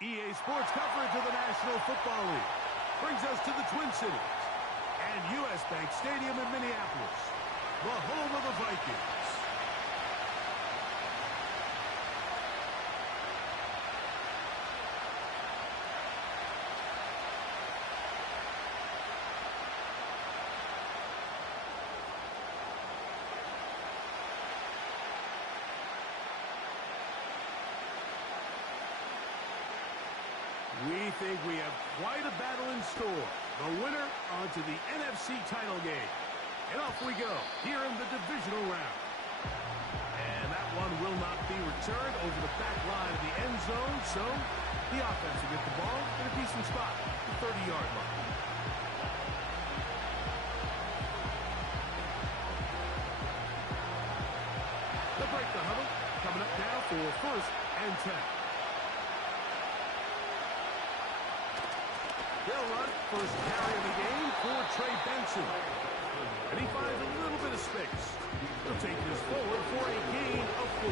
EA Sports coverage of the National Football League brings us to the Twin Cities and U.S. Bank Stadium in Minneapolis, the home of the Vikings. We think we have quite a battle in store. The winner onto the NFC title game. And off we go here in the divisional round. And that one will not be returned over the back line of the end zone. So the offense will get the ball in a decent spot, the 30-yard line. They'll break the huddle. Coming up now for 1st and 10. They'll run first carry of the game for Trey Benson. And he finds a little bit of space. He'll take this forward for a gain of 4.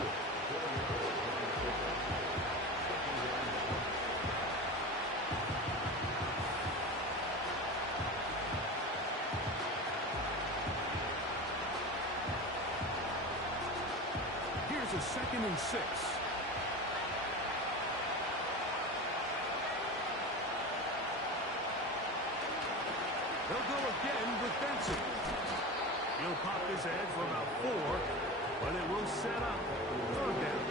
Here's a 2nd and 6. They'll go again with Benson. He'll pop his head for about 4, but it will set up 3rd down.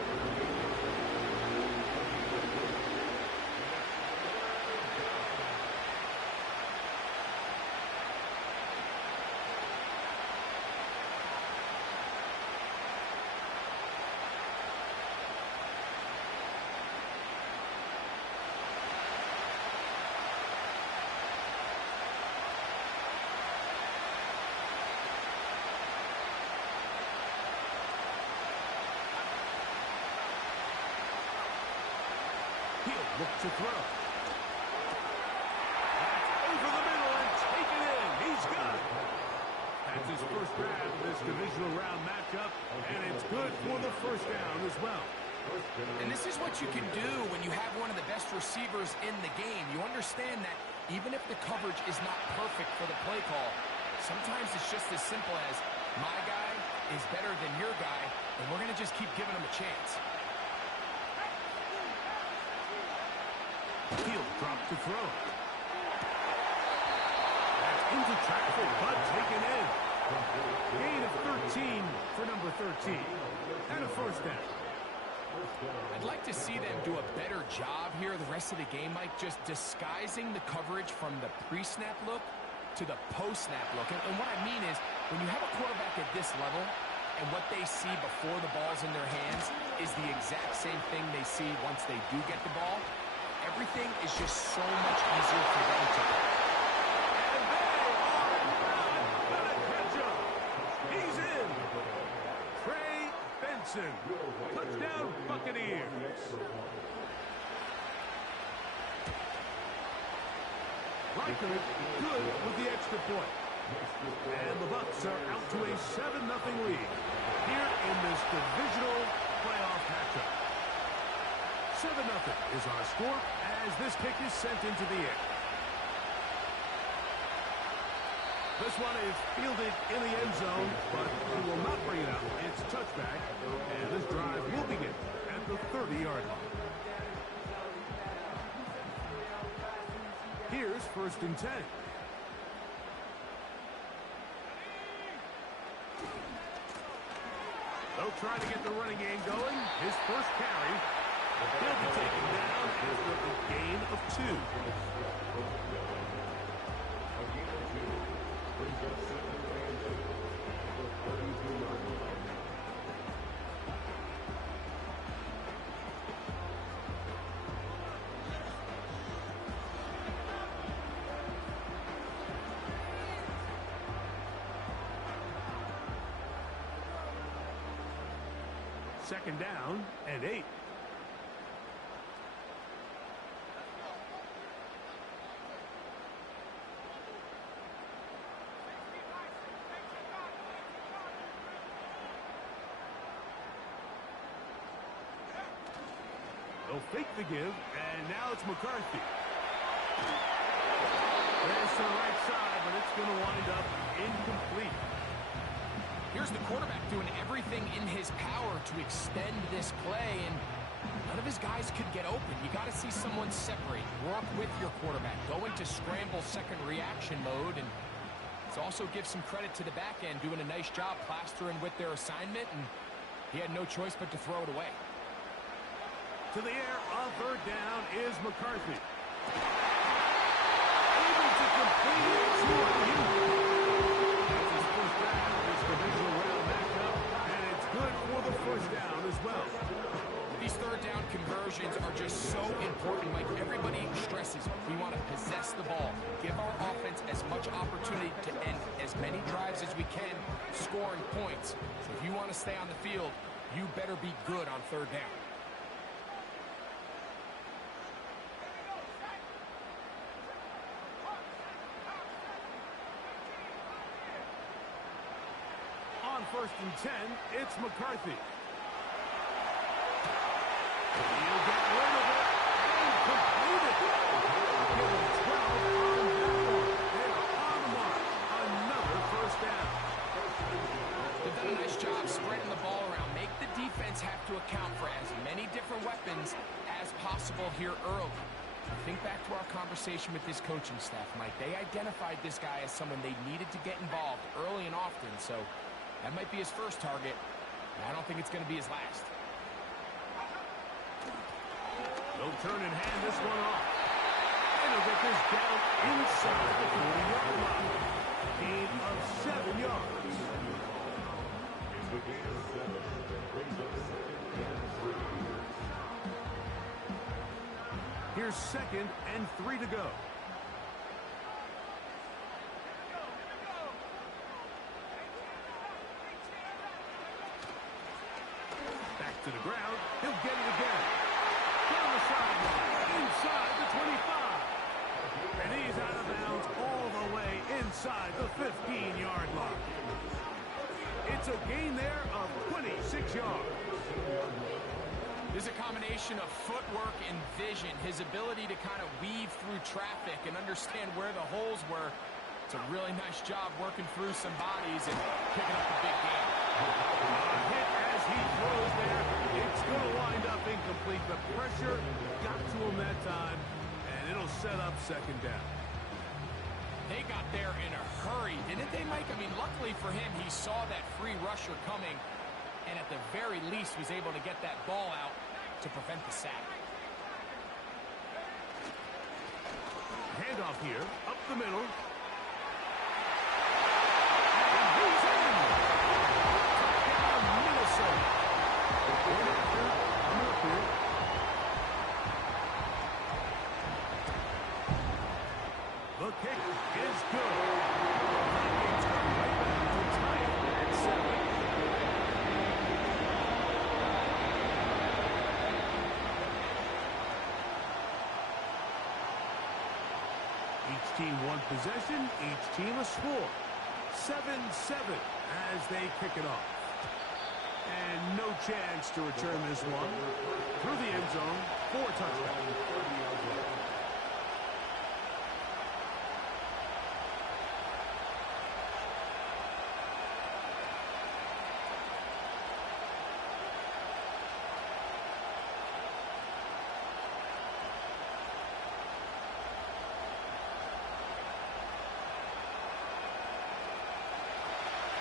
Look to throw. That's over the middle and taken in. He's got it. That's his first grab of this divisional round matchup, and it's good for the 1st down as well. And this is what you can do when you have one of the best receivers in the game. You understand that even if the coverage is not perfect for the play call, sometimes it's just as simple as my guy is better than your guy, and we're going to just keep giving him a chance. He'll drop to throw. That's into traffic, but taken in. Gain of 13 for number 13. And a 1st down. I'd like to see them do a better job here the rest of the game, Mike, just disguising the coverage from the pre-snap look to the post-snap look. And what I mean is, when you have a quarterback at this level, and what they see before the ball's in their hands is the exact same thing they see once they do get the ball, everything is just so much easier for them to do. And they are not going to catch up. He's in. Trey Benson. Touchdown, Buccaneers. Riker good with the extra point. And the Bucs are out to a 7-0 lead here in this divisional playoff matchup. 7-0 is our score as this kick is sent into the air. This one is fielded in the end zone, but he will not bring it out. It's touchback, and this drive will begin at the 30-yard line. Here's 1st and 10. They'll try to get the running game going. His first carry. He'll be taken down after a gain of 2. Second down and 8. They'll fake the give, and now it's McCarthy. There's to the right side, but it's going to wind up incomplete. Here's the quarterback doing everything in his power to extend this play, and none of his guys could get open. You got to see someone separate, work with your quarterback, go into scramble second reaction mode, and let's also give some credit to the back end doing a nice job plastering with their assignment, and he had no choice but to throw it away. To the air on third down is McCarthy. Able to complete it to you. That's his first down of this divisional round matchup, and it's good for the first down as well. These third down conversions are just so important. Like everybody stresses, we want to possess the ball, give our offense as much opportunity to end as many drives as we can, scoring points. So if you want to stay on the field, you better be good on third down. On 1st and 10, it's McCarthy. He'll get rid of it and complete it. Give him 12 on that one. They are on the mark. Another first down. They've done a nice job spreading the ball around. Make the defense have to account for as many different weapons as possible here early. Think back to our conversation with this coaching staff, Mike. They identified this guy as someone they needed to get involved early and often, so that might be his first target. I don't think it's going to be his last. They'll turn and hand this one off. And he'll get this down inside the 40-yard line. Gain of 7 yards. Here's 2nd and 3 to go. Back to the ground. He'll get it again. Down the sideline, inside the 25. And he's out of bounds all the way inside the 15-yard line. It's a gain there of 26 yards. There's a combination of footwork and vision, his ability to kind of weave through traffic and understand where the holes were. It's a really nice job working through some bodies and picking up a big gain. A hit as he throws there. It's going to wind up incomplete. The pressure got to him that time, and it'll set up 2nd down. They got there in a hurry, didn't they, Mike? I mean, luckily for him, he saw that free rusher coming, and at the very least was able to get that ball out to prevent the sack. Handoff here, up the middle. And he's in. Touchdown, Minnesota. Going after, coming up here. The kick is good. Vikings come right back to tie it at 7. Each team one possession, each team a score. 7-7 as they kick it off. And no chance to return this one. Through the end zone for a touchdown.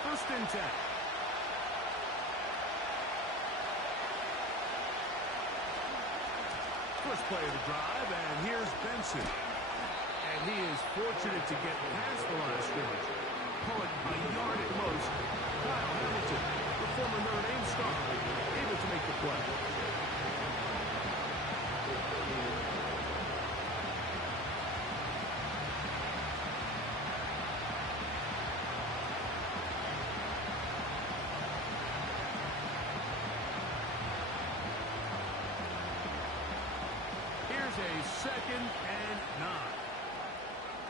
First and 10. First play of the drive, and here's Benson. And he is fortunate to get past the line of scrimmage. Call it a yard at most. Kyle Hamilton, the former Notre Dame star, able to make the play. A 2nd and 9.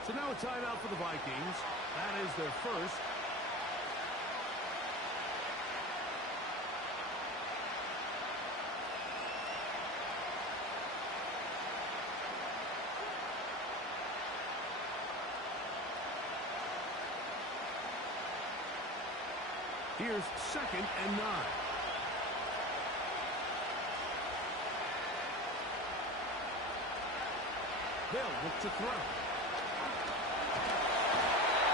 So now a timeout for the Vikings. That is their first. here's 2nd and 9. They'll look to throw.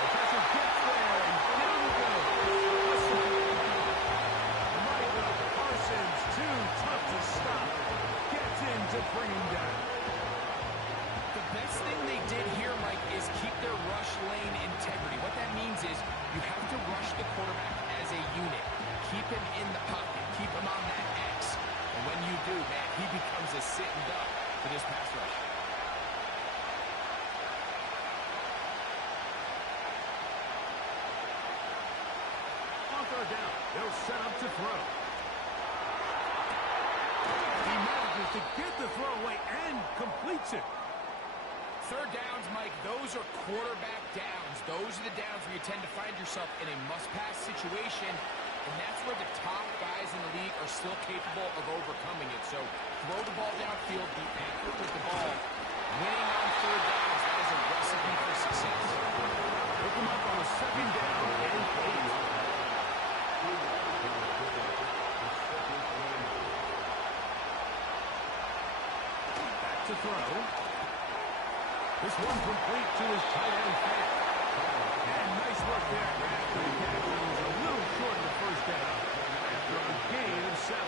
The pressure gets there, and down it goes. Michael Parsons, too tough to stop. Gets in to bring him down. The best thing they did here, Mike, is keep their rush lane integrity. What that means is you have to rush the quarterback as a unit. Keep him in the pocket. Keep him on that X. And when you do, man, he becomes a sitting duck for this pass rush. On 3rd down, they'll set up to throw. He manages to get the throw away and completes it. 3rd downs, Mike, those are quarterback downs. Those are the downs where you tend to find yourself in a must-pass situation, and that's where the top guys in the league are still capable of overcoming it. So throw the ball downfield, be accurate with the ball. Winning on 3rd downs, that is a recipe for success. Hook him up on a 2nd down and 8. Back to throw. This one complete to his tight end fan. And nice work there after the catch. He was a little short of the 1st down after a gain of 7.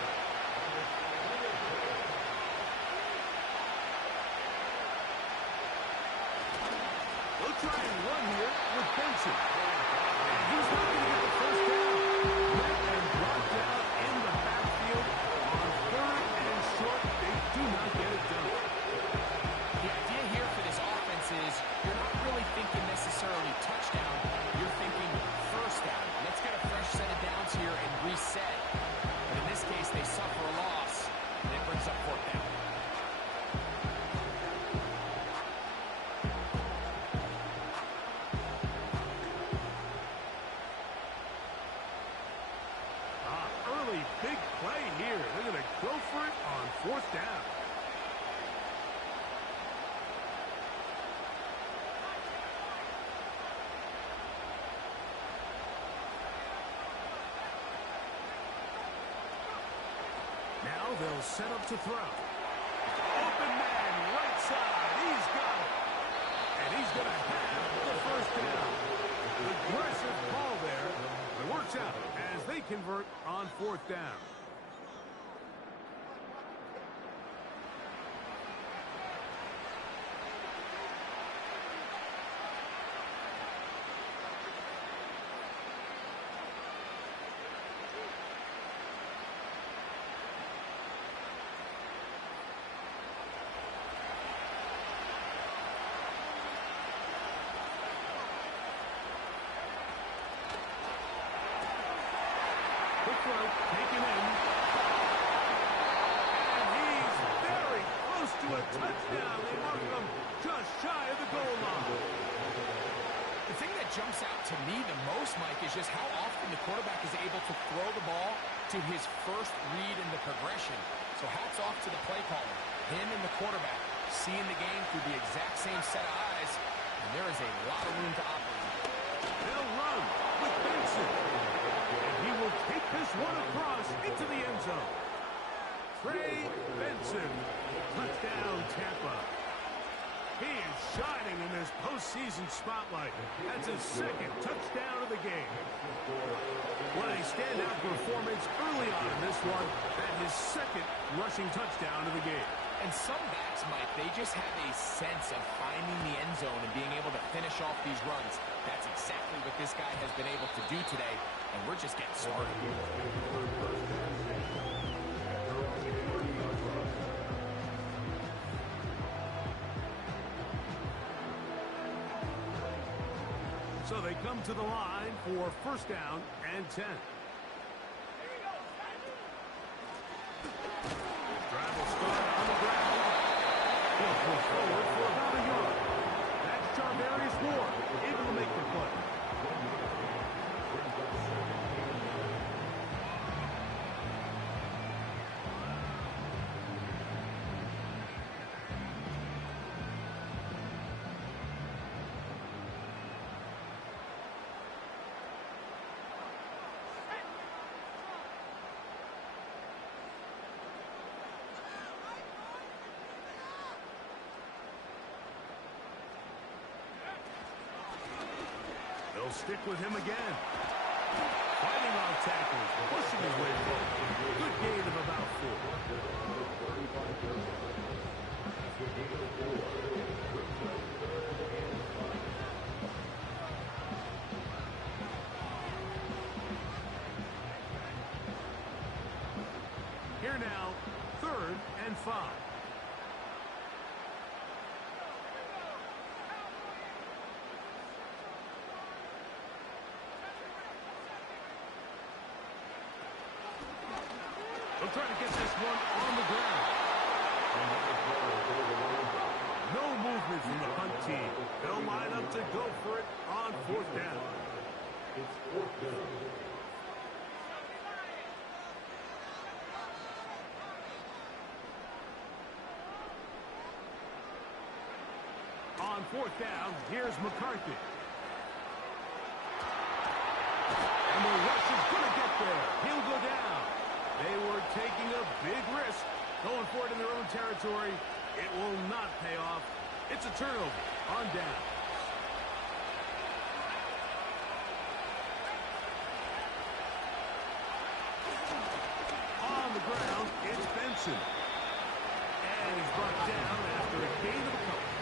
They'll try and run here with Benson. And he's not going to get the 1st down. Met and brought down in the backfield on 3rd and short. They do not get it done. The idea here for this offense is you're not really thinking necessarily touchdown. You're thinking 1st down. Let's get a fresh set of downs here and reset. But in this case, they suffer a loss, and it brings up 4th down. Early big play here. They're going to go for it on 4th down. Now they'll set up to throw. Open man, right side. He's got it. And he's going to have the 1st down. Aggressive call there. It works out as they convert on 4th down. Quick throw, taken in. And he's very close to a touchdown. They mark him just shy of the goal line. The thing that jumps out to me the most, Mike, is just how often the quarterback is able to throw the ball to his first read in the progression. So hats off to the play caller. Him and the quarterback seeing the game through the exact same set of eyes, and there is a lot of room to operate. They'll run with Benson. And he will take this one across into the end zone. Trey Benson. Touchdown, Tampa. He is shining in this postseason spotlight. That's his 2nd touchdown of the game. What a standout performance early on in this one, and his 2nd rushing touchdown of the game. And some backs, Mike, they just have a sense of finding the end zone and being able to finish off these runs. That's exactly what this guy has been able to do today, and we're just getting started. So they come to the line for 1st down and 10. Drive will start on the ground. He'll push forward for about a yard. That's Charvarius Ward, able to make the play. stick with him again. Fighting off tackles, pushing his way forward. Good gain of about 4. Here now, 3rd and 5. They'll try to get this one on the ground. No movement from the punt team. They'll line up to go for it on 4th down. It's 4th down. On 4th down, here's McCarthy. And the rush is going to get there. He'll go down. They were taking a big risk, going for it in their own territory. It will not pay off. It's a turnover on down. On the ground, it's Benson. And he's brought down after a gain of a couple.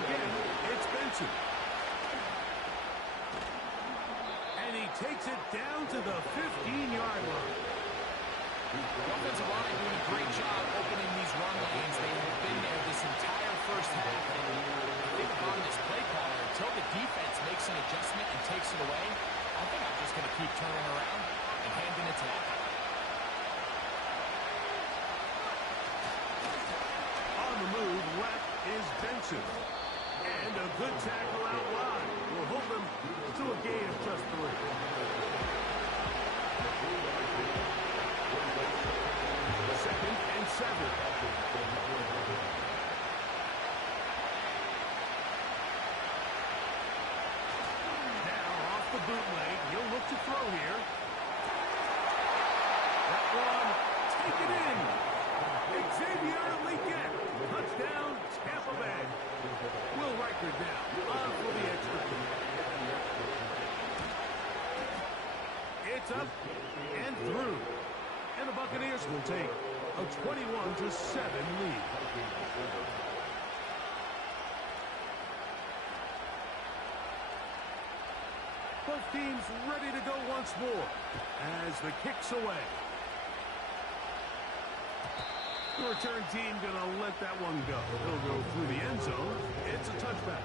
Again, it's Benson. Takes it down to the 15-yard line. The offensive line doing a great job opening these run lanes. They have been there this entire first half. And I think on this play caller, until the defense makes an adjustment and takes it away, I think I'm just going to keep turning around and handing it to them. On the move, left is Benson. And a good tackle out wide. Will hold them to a gain of just 3. Second and 7. Now off the bootleg, he'll look to throw here. That one taken in. Xavier Leggett. Touchdown, Tampa Bay. Will Riker down on for the extra point. It's up and through. And the Buccaneers will take a 21-7 lead. Both teams ready to go once more as the kick's away. The return team gonna let that one go. He'll go through the end zone. It's a touchback.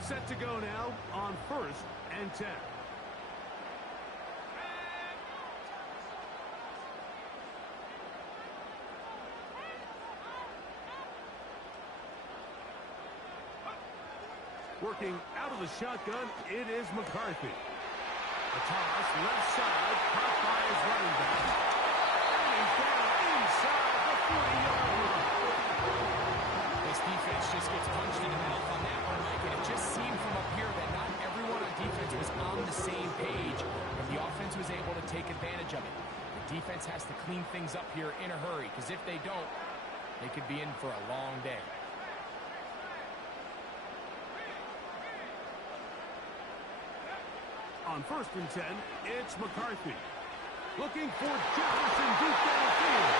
Set to go now on 1st and 10. Working out of the shotgun, it is McCarthy. A toss, left side, caught by his running back. And he's down inside the 40-yard line. This defense just gets punched in the mouth on that one, Mike, and it just seemed from up here that not everyone on defense was on the same page, and the offense was able to take advantage of it. The defense has to clean things up here in a hurry, because if they don't, they could be in for a long day. On 1st and 10, it's McCarthy. Looking for Jefferson deep downfield.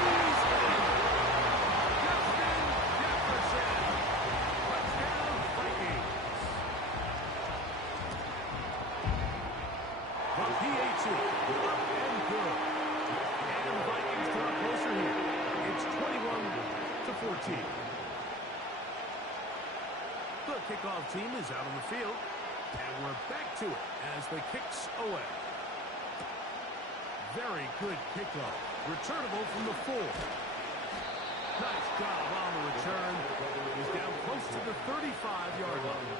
He's in. Justin Jefferson. Touchdown, Vikings. The PAT, up and good. And the Vikings draw closer here. It's 21-14. The kickoff team is out on the field. And we're back to it as the kick's away. Very good kickoff. Returnable from the 4. Nice job on the return. He's down close to the 35-yard line.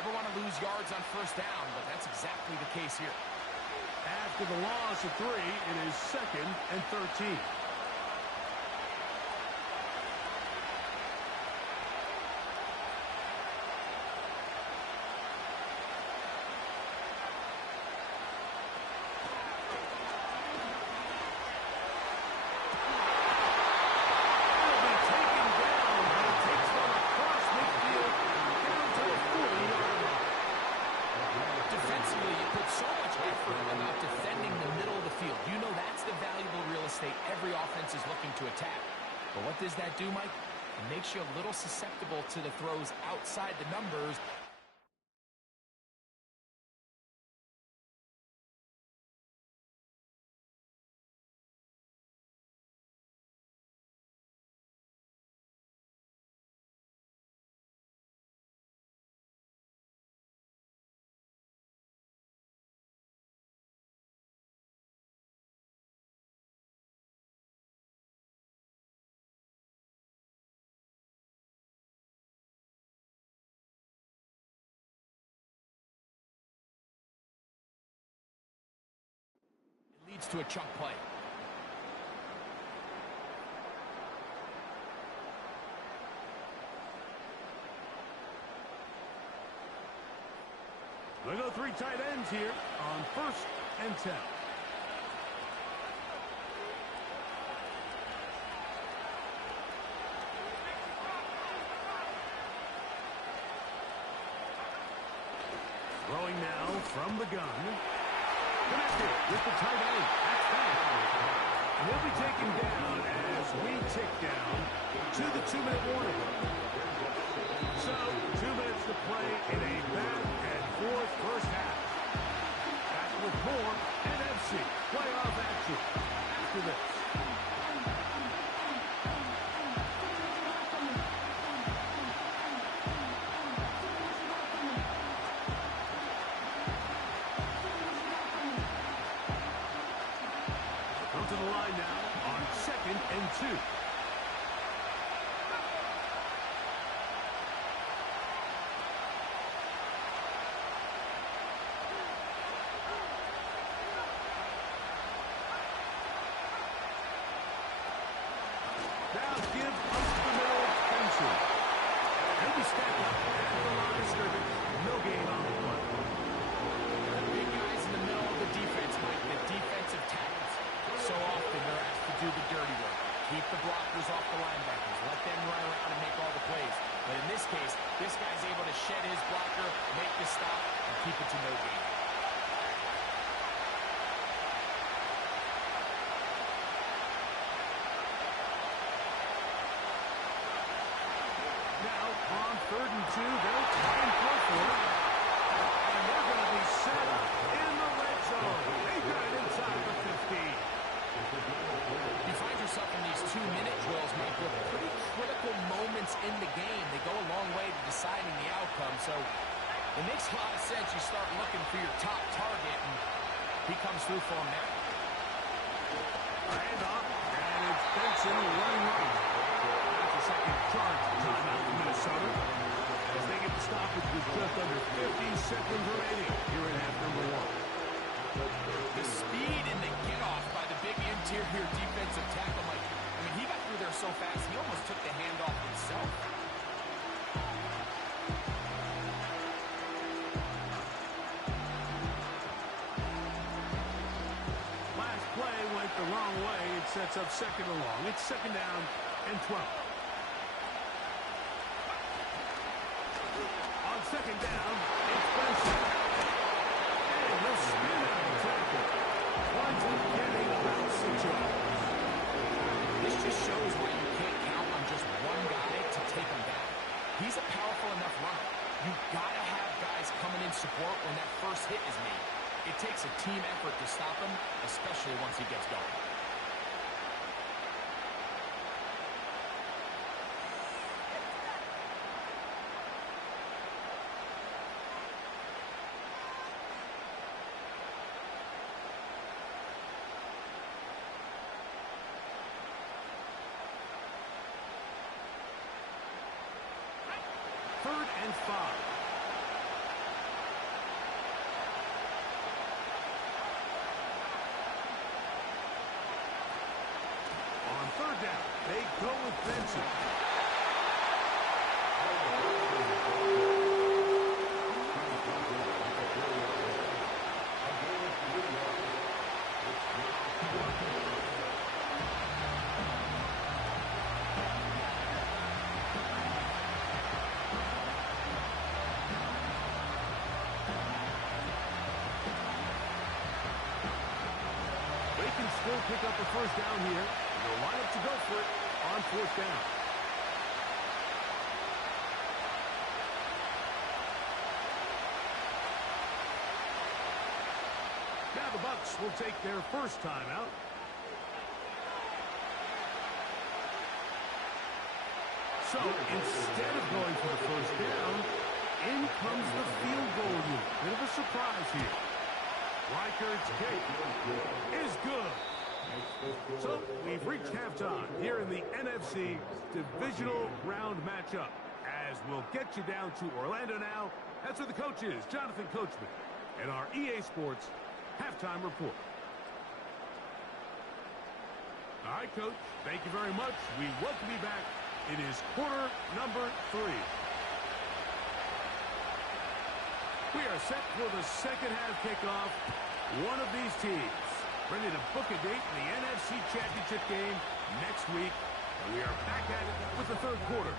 never want to lose yards on first down, but that's exactly the case here. After the loss of 3, it is 2nd and 13. Every offense is looking to attack. But what does that do, Mike? It makes you a little susceptible to the throws outside the numbers. Leads to a chunk play. They go 3 tight ends here on 1st and 10. Throwing now from the gun. Connected with the tight end. That's that. He'll be taken down as we tick down to the 2-minute warning. So, 2 minutes to play in a back-and-forth first half. Back with more NFC playoff action after this. To the line now on 2nd and 2. Now give up the middle fencing. He'll be stepped up at the line of scrimmage. No gain on the play. The big guys in the middle of the defense, Mike, the defensive tackles. So often they're asked to do the dirty work. Keep the blockers off the linebackers. Let them run around and make all the plays. But in this case, this guy's able to shed his blocker, make the stop, and keep it to no gain. Now on 3rd and 2, they'll try and go for it. And they're going to be set up in the red zone. They got it inside the 15. You find yourself in these 2-minute drills, Mike, with pretty critical moments in the game. They go a long way to deciding the outcome, so it makes a lot of sense. You start looking for your top target, and he comes through for him now. Hand off, and it's Benson running right. That's a second charge timeout for Minnesota. As they get the stoppage with just under 50 seconds remaining here in half number 1. The speed and the get-off by the big interior defensive tackle, Mike. I mean, he got through there so fast, he almost took the handoff himself. Last play went the wrong way. It sets up 2nd and long. It's 2nd down and 12. On 2nd down, it's Benson. And he'll spin out the tackle. Once getting about 6 yards. This just shows why you can't count on just one guy to take him down. He's a powerful enough runner. You've got to have guys coming in support when that first hit is made. It takes a team effort to stop him, especially once he gets going. Third and 5. go with Benson. Still pick up the first down here. They'll line up to go for it on fourth down. Now the Bucs will take their first timeout. So instead of going for the first down, in comes the field goal unit. Bit of a surprise here. Reichert's kick is good. So we've reached halftime here in the NFC Divisional Round matchup. As we'll get you down to Orlando now. That's where the coach is, Jonathan Coachman, and our EA Sports halftime report. All right, Coach, thank you very much. We welcome you back. It is quarter number 3. We are set for the second half kickoff. One of these teams ready to book a date in the NFC Championship game next week. And we are back at it with the third quarter.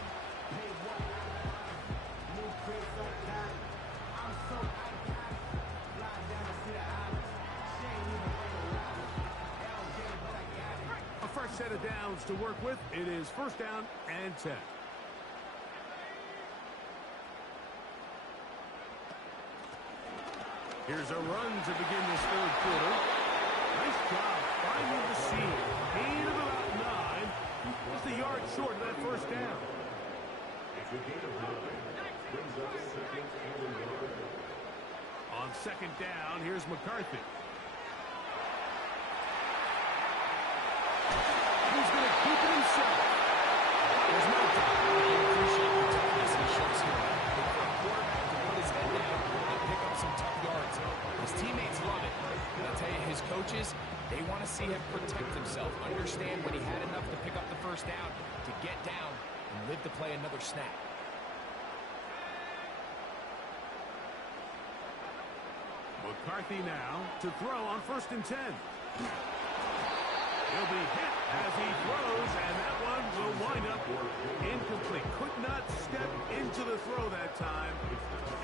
A fresh set of downs to work with. It is first down and 10. Here's a run to begin this third quarter. Nice job finding the seam. Gain of about 9. Just a yard short of that first down. On second down, here's McCarthy. He's going to keep it himself. There's no doubt. I appreciate the toughness he shows here. For a quarterback to put his head down and pick up some tough yards. His teammates love it. And I'll tell you, his coaches, they want to see him protect himself. Understand when he had enough to pick up the first down, to get down and live to play another snap. McCarthy now to throw on first and 10. He'll be hit as he throws, and that one will wind up incomplete. Could not step into the throw that time.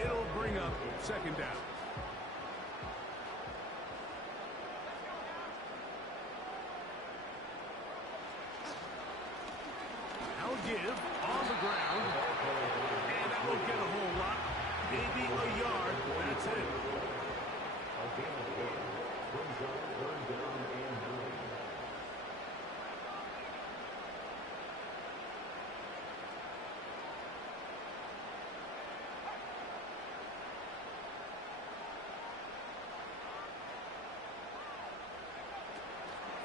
It'll bring up second down. Now give on the ground, and that won't get a whole lot. Maybe a yard. That's it.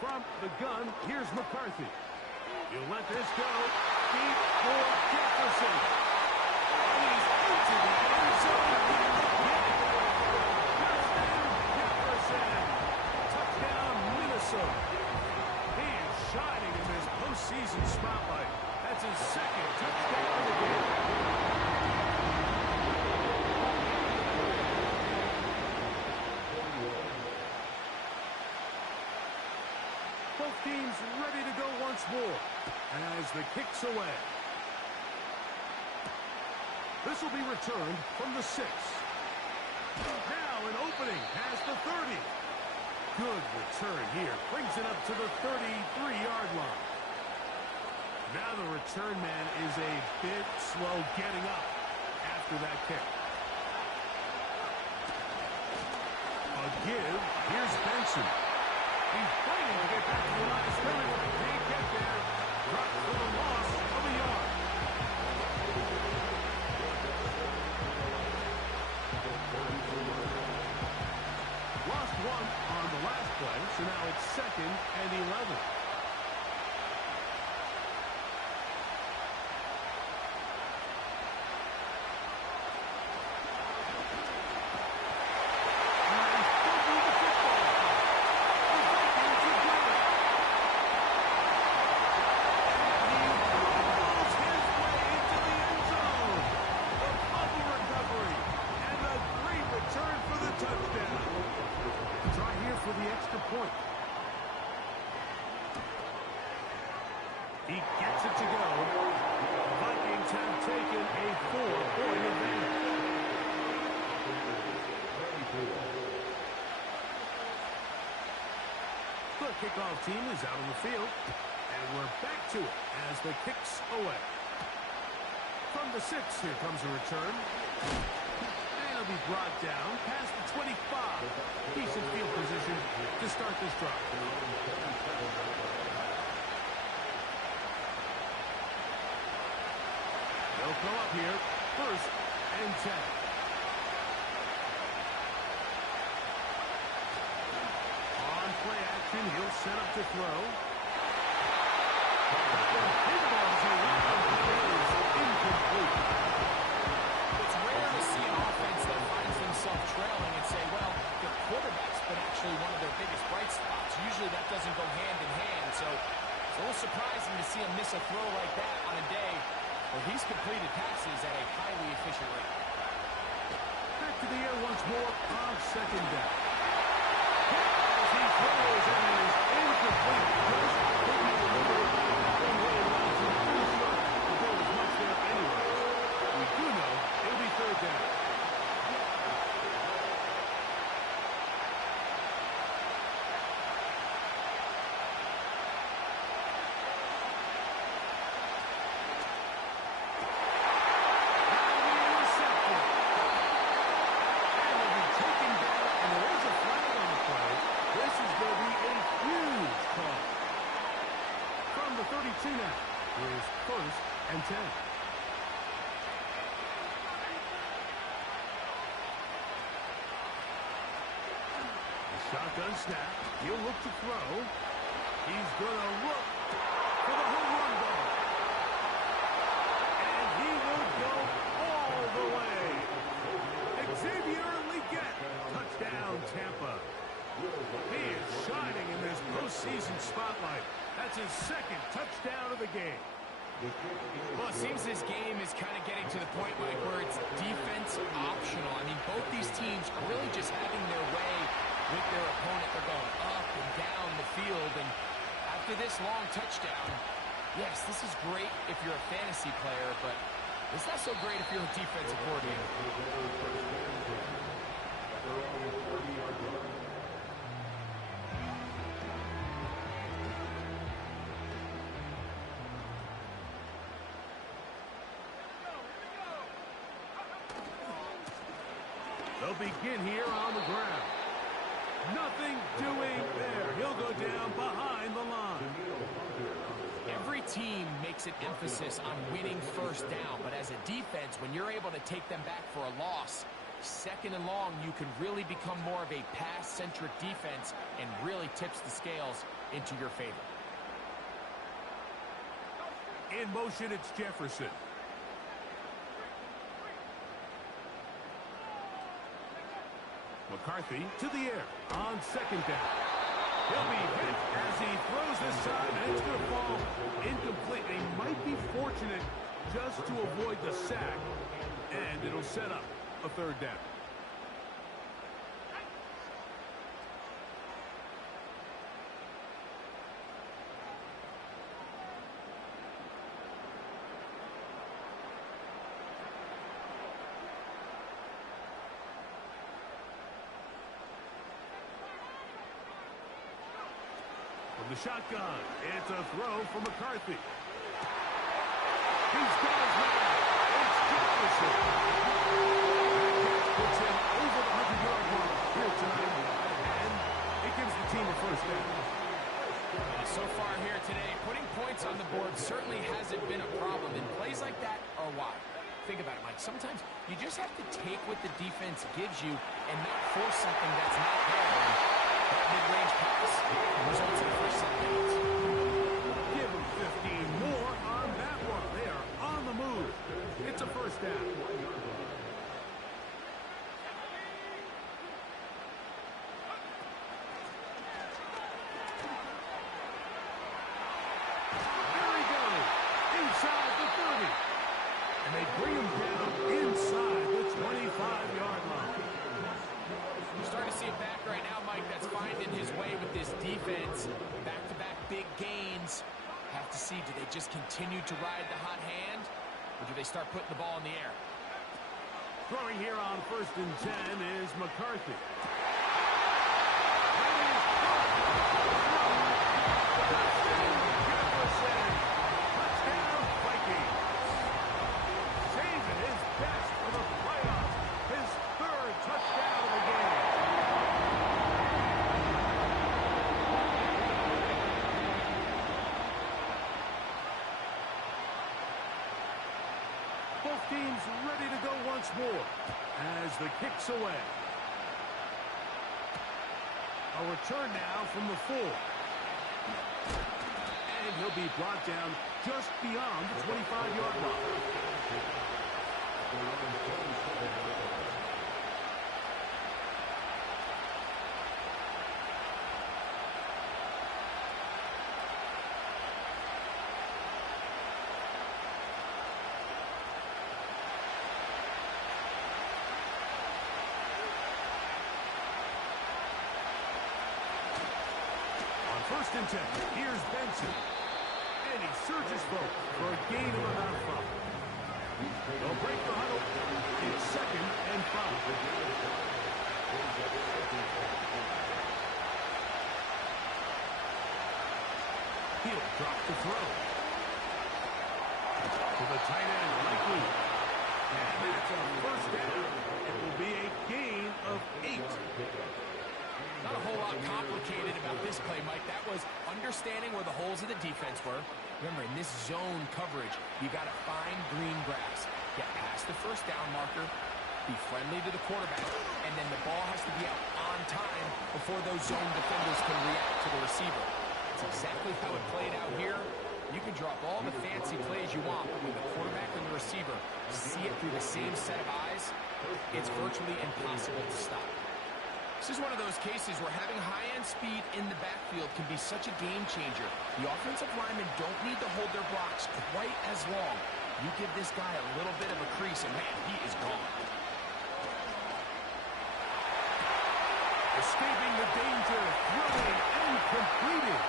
From the gun, here's McCarthy. He'll let this go. Deep for Jefferson. And he's into the end zone. Touchdown, Jefferson. Touchdown, Minnesota. He is shining in this postseason spotlight. That's his second touchdown of the game. Both teams ready to go once more as the kick's away. This will be returned from the 6. Now an opening past the 30. Good return here. Brings it up to the 33-yard line. Now the return man is a bit slow getting up after that kick. A give. Here's Benson. He's fighting to get back to the line of scrimmage, but can't get there. Dropped for the loss of a yard. Lost one on the last play, so now it's 2nd and 11. He gets it to go. The Vikings have taken a 4-point advantage. The kickoff team is out on the field. And we're back to it as the kick's away. From the 6, here comes a return. And it'll be brought down past the 25. Decent field position to start this drive. They'll throw up here. 1st and 10. On play action, he'll set up to throw. Incomplete. It's rare to see an offense that finds themselves trailing and say, well, the quarterback's been actually one of their biggest bright spots. Usually that doesn't go hand in hand, so it's a little surprising to see him miss a throw like that on a day where he's completed passes at a highly efficient rate. Back to the air once more on 2nd down. As he throws and is incomplete. Just couldn't deliver it one way around to pretty sure that there was much there anyway. We do know it'll be 3rd down. Now, here's 1st and 10. The shotgun snap. He'll look to throw. He's going to look for the home run ball. And he will go all the way. Xavier Leggett. Touchdown, Tampa. He is shining in this postseason spotlight. That's his 2nd touchdown of the game. Well, it seems this game is kind of getting to the point, Mike, where it's defense optional. I mean, both these teams are really just having their way with their opponent. They're going up and down the field, and after this long touchdown, yes, this is great if you're a fantasy player, but it's not so great if you're a defensive coordinator. They'll begin here on the ground. Nothing doing there. He'll go down behind the line. Every team makes an emphasis on winning 1st down, but as a defense, when you're able to take them back for a loss, 2nd and long, you can really become more of a pass-centric defense and really tips the scales into your favor. In motion, it's Jefferson. McCarthy to the air on 2nd down. He'll be hit as he throws this time, and it's going to fall incomplete. They might be fortunate just to avoid the sack, and it'll set up a 3rd down. The shotgun. It's a throw from McCarthy. He's got his man. It's Jefferson. That puts him over the 100-yard mark here tonight, and it gives the team a 1st down. So far here today, putting points on the board certainly hasn't been a problem, and plays like that are why. Think about it, Mike. Sometimes you just have to take what the defense gives you and not force something that's not there. That mid-range pass results in the first 7 minutes. Give them 15 more on that one. They are on the move. It's a 1st down. There he goes. Inside the 30. And they bring him down inside the 25-yard line. You're starting to see it back right now, Mike, that's finding his way with this defense. Back-to-back big gains. Have to see, do they just continue to ride the hot hand, or do they start putting the ball in the air? Throwing here on 1st and 10 is McCarthy. Touchdown, Vikings. Saving his best for the playoffs. His 3rd touchdown of the game. Both teams ready to go once more as the kick's away. A return now from the 4. And he'll be brought down just beyond the 25-yard line. On 1st and 10, here's Benson. And he surges forward for a gain of about 5. They'll break the huddle. It's 2nd and 5. He'll drop the throw. To the tight end, Likely. And that's a 1st down. It will be a gain of 8. Not a whole lot complicated about this play, Mike. That was understanding where the holes of the defense were. Remember, in this zone coverage, you got to find green grass. Get past the 1st down marker, be friendly to the quarterback, and then the ball has to be out on time before those zone defenders can react to the receiver. That's exactly how it played out here. You can drop all the fancy plays you want, but when the quarterback and the receiver see it through the same set of eyes, it's virtually impossible to stop. This is one of those cases where having high-end speed in the backfield can be such a game changer. The offensive linemen don't need to hold their blocks quite as long. You give this guy a little bit of a crease, and man, he is gone. Escaping the danger, throwing and completing.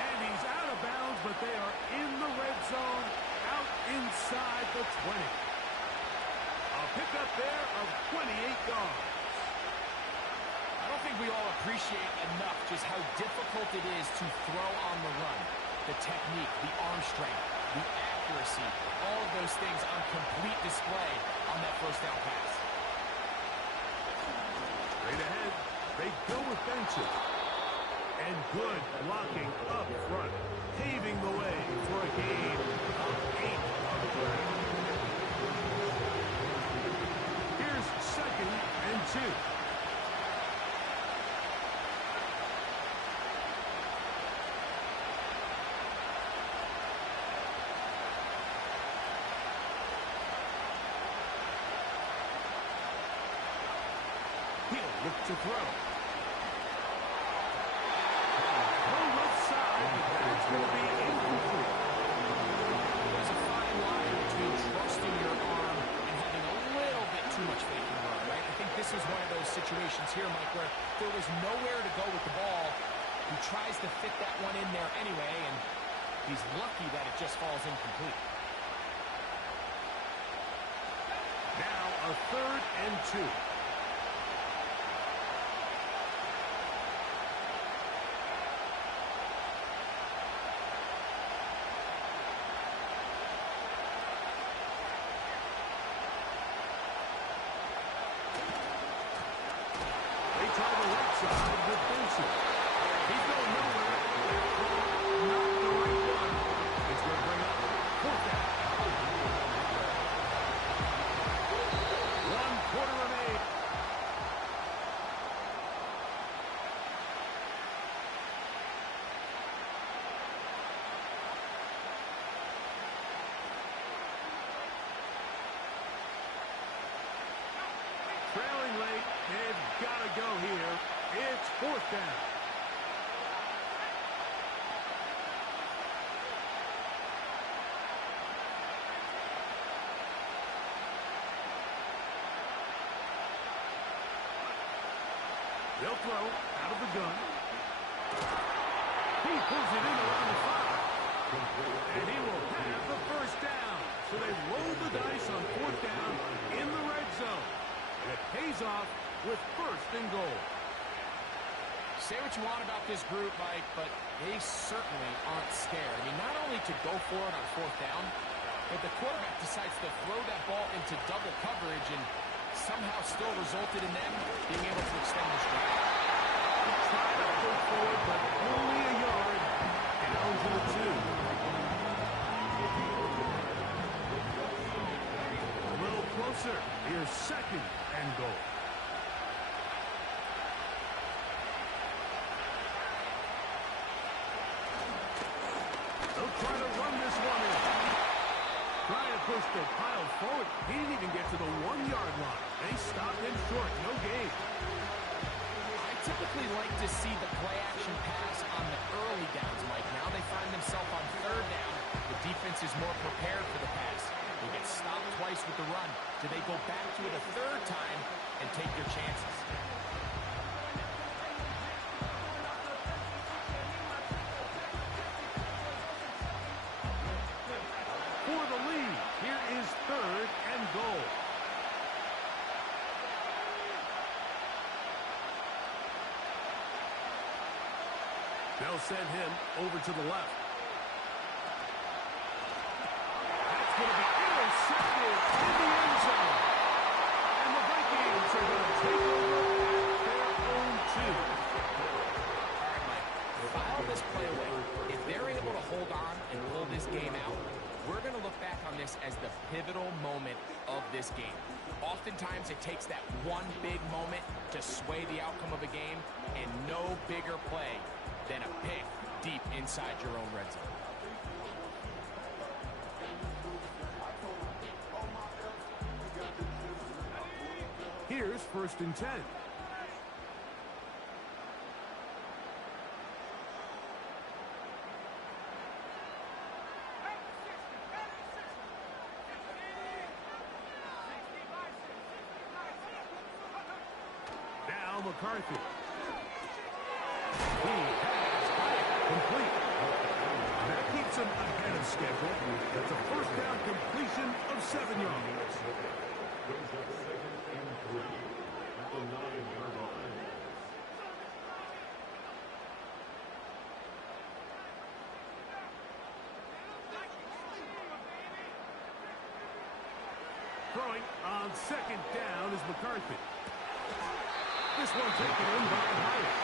And he's out of bounds, but they are in the red zone, out inside the 20. A pickup there of 28 yards. I don't think we all appreciate enough just how difficult it is to throw on the run. The technique, the arm strength, the accuracy, all of those things on complete display on that 1st down pass. Straight ahead, they go with Benson. And good blocking up front, paving the way for a gain of 8 on the play. Here's 2nd and 2. He'll look to throw. No left side, but that's going to be incomplete. There's a fine line between trusting your arm and having a little bit too much faith in the run, right? I think this is one of those situations here, Mike, where there was nowhere to go with the ball. He tries to fit that one in there anyway, and he's lucky that it just falls incomplete. Now a 3rd and 2. They try the right side with Benson. He's going nowhere. Not the right one. It's going to bring up 4th down. 1 quarter remains. Trailing late, they've got to go here. It's 4th down. They'll throw out of the gun. He pulls it in around the 5. And he will have the first down. So they roll the dice on fourth down in the red zone. And it pays off with first and goal. Say what you want about this group, Mike, but they certainly aren't scared. I mean, not only to go for it on fourth down, but the quarterback decides to throw that ball into double coverage and somehow still resulted in them being able to extend this drive. Tried to go forward, but only a yard down to the 2. A little closer. Here's second and goal. They'll try to run this one in. Trying to push the pile forward. He didn't even get to the 1-yard line. They stopped him short. No gain. I typically like to see the play-action pass on the early downs, Mike. Now they find themselves on third down. The defense is more prepared for the pass. They get stopped twice with the run. Do they go back to it a third time and take their chances? For the lead, here is third and goal. They'll send him over to the left. That's going to be intercepted in the end zone. And the Vikings are going to take over at their own 2. All right, Mike, file this play away. If they're able to hold on and pull this game out, we're going to look back on this as the pivotal moment of this game. Oftentimes, it takes that one big moment to sway the outcome of a game, and no bigger play than a pick deep inside your own red zone. Here's first and 10. Now McCarthy. He has got it complete. That keeps him ahead of schedule. That's a first down completion of 7 yards. Throwing on second down is McCarthy. This one taken in by Hyatt.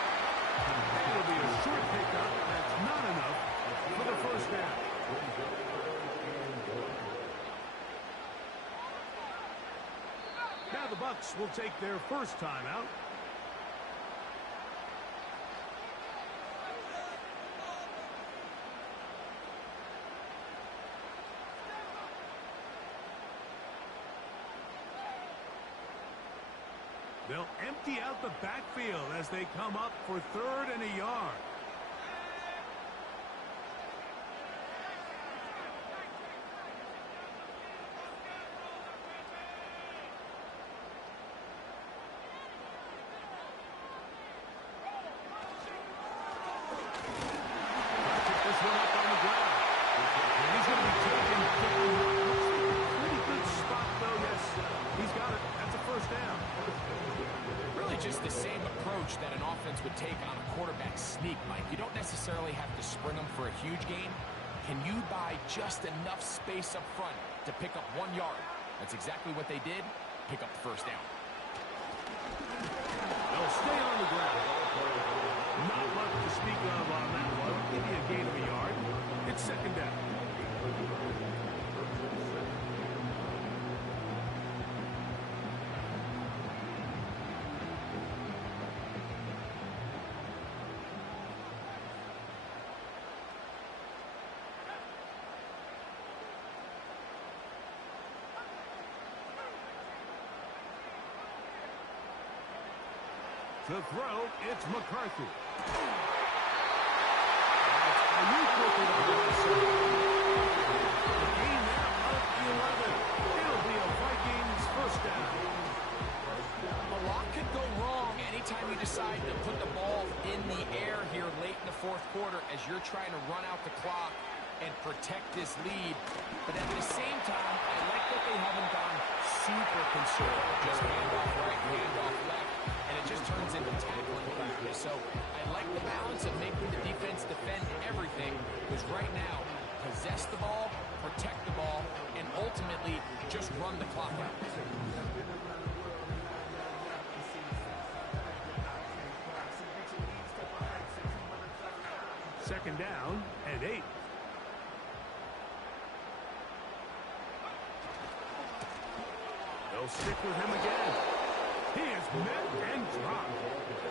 It'll be a short pickup. That's not enough for the first down. Now the Bucs will take their first timeout. They'll empty out the backfield as they come up for third and a yard. Pick this one up on the ground. And he's going to be taken. Pretty good spot, though. Yes, he's got it. That's a first down. Really just the same approach that an offense would take on a quarterback sneak, Mike. You don't necessarily have to spring them for a huge gain. Can you buy just enough space up front to pick up 1 yard? That's exactly what they did. Pick up the first down. They'll stay on the ground. Not much to speak of on that one. Give me a gain of a yard. It's second down. To throw, it's McCarthy. A youth looking on the outside. The gain now of 11. It'll be a Vikings first down. A lot could go wrong anytime you decide to put the ball in the air here late in the fourth quarter as you're trying to run out the clock and protect this lead. But at the same time, I like that they haven't gone super conservative. Just handoff right, handoff left, and it just turns into tackling practice. So I like the balance of making the defense defend everything, because right now, possess the ball, protect the ball, and ultimately just run the clock out. Second down and 8. They'll stick with him again. He is met and dropped. A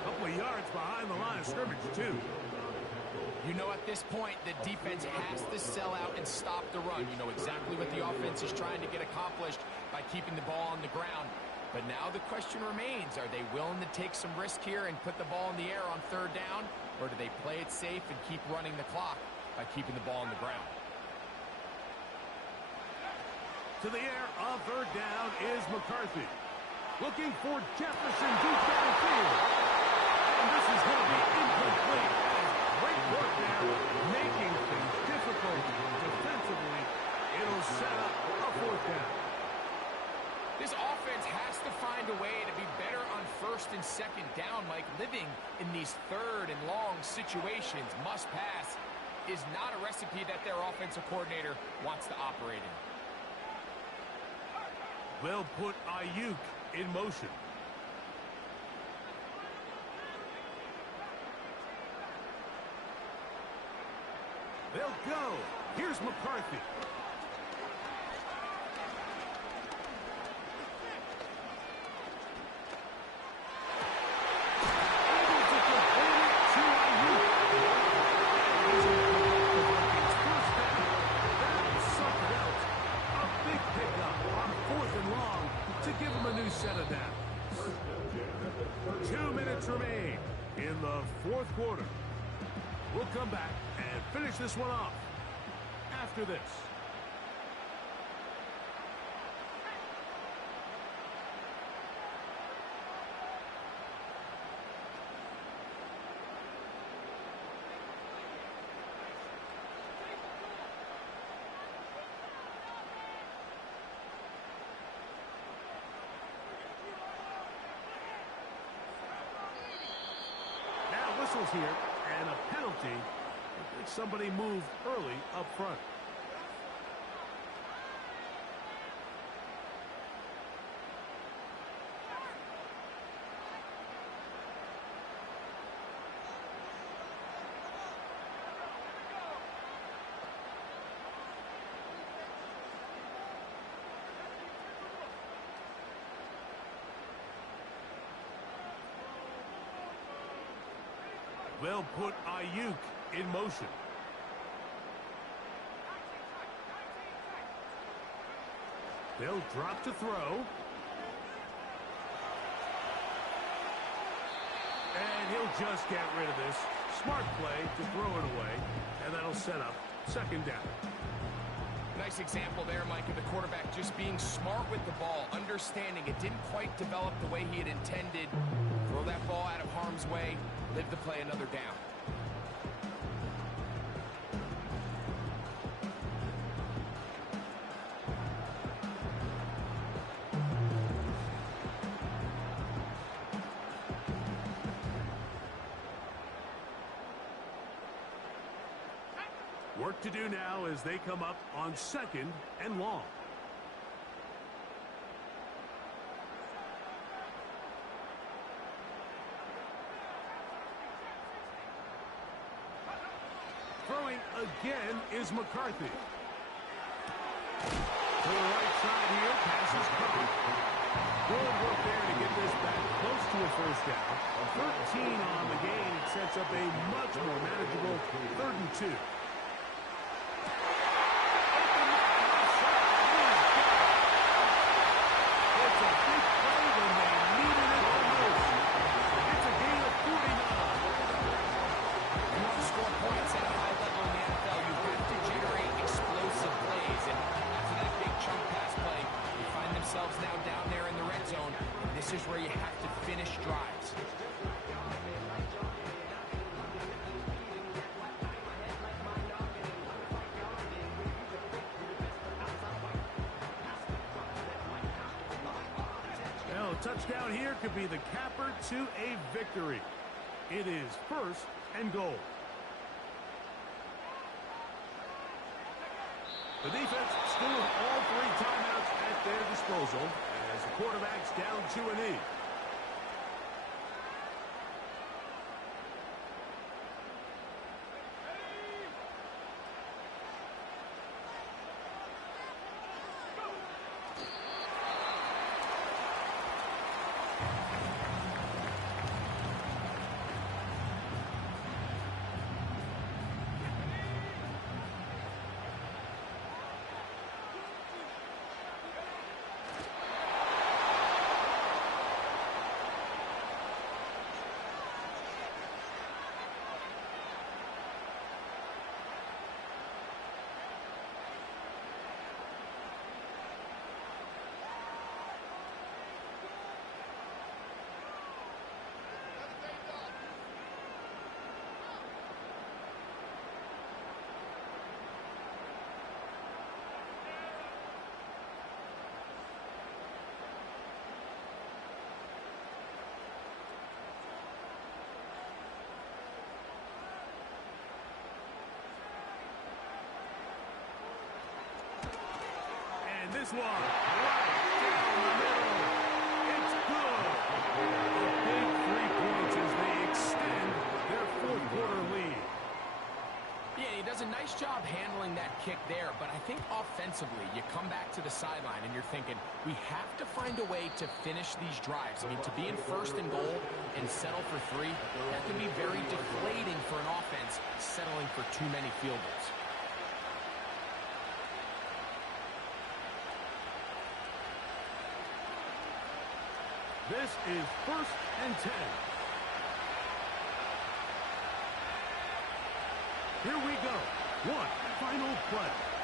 couple of yards behind the line of scrimmage, too. You know, at this point, the defense has to sell out and stop the run. You know exactly what the offense is trying to get accomplished by keeping the ball on the ground. But now the question remains, are they willing to take some risk here and put the ball in the air on third down? Or do they play it safe and keep running the clock by keeping the ball on the ground? To the air on third down is McCarthy. Looking for Jefferson deep downfield. And this is going to be incomplete. Great work there, making things difficult defensively. It'll set up a fourth down. This offense has to find a way to be better on first and second down, Mike. Living in these third and long situations, must pass, is not a recipe that their offensive coordinator wants to operate in. They'll put Ayuk in motion. They'll go. Here's McCarthy. Able to complete it to Ayuk. First down. That'll suck it out. A big pickup on fourth and long to give them a new set of downs. 2 minutes remain in the fourth quarter. We'll come back and finish this one off after this. Now whistles here. And a penalty if somebody moved early up front. They'll put Ayuk in motion. They'll drop to throw. And he'll just get rid of this. Smart play to throw it away. And that'll set up second down. Nice example there, Mike, of the quarterback just being smart with the ball, understanding it didn't quite develop the way he had intended. Throw that ball out of harm's way, live to play another down. Work to do now as they come up on second and long. Throwing again is McCarthy. To the right side here, pass is caught. Good work there to get this back close to a first down. 13 on the gain. It sets up a much more manageable 3rd and 2. Now down there in the red zone. This is where you have to finish drives. touchdown here could be the capper to a victory. It is 1st and goal. The defense still with all 3 timeouts at their disposal as the quarterback's down to a knee. This one, right down the middle. It's good. A big 3 points as they extend their 4th quarter lead. Yeah, he does a nice job handling that kick there, but I think offensively, you come back to the sideline and you're thinking, we have to find a way to finish these drives. I mean, to be in 1st and goal and settle for 3, that can be very deflating for an offense settling for too many field goals. This is 1st and 10. Here we go. One final play.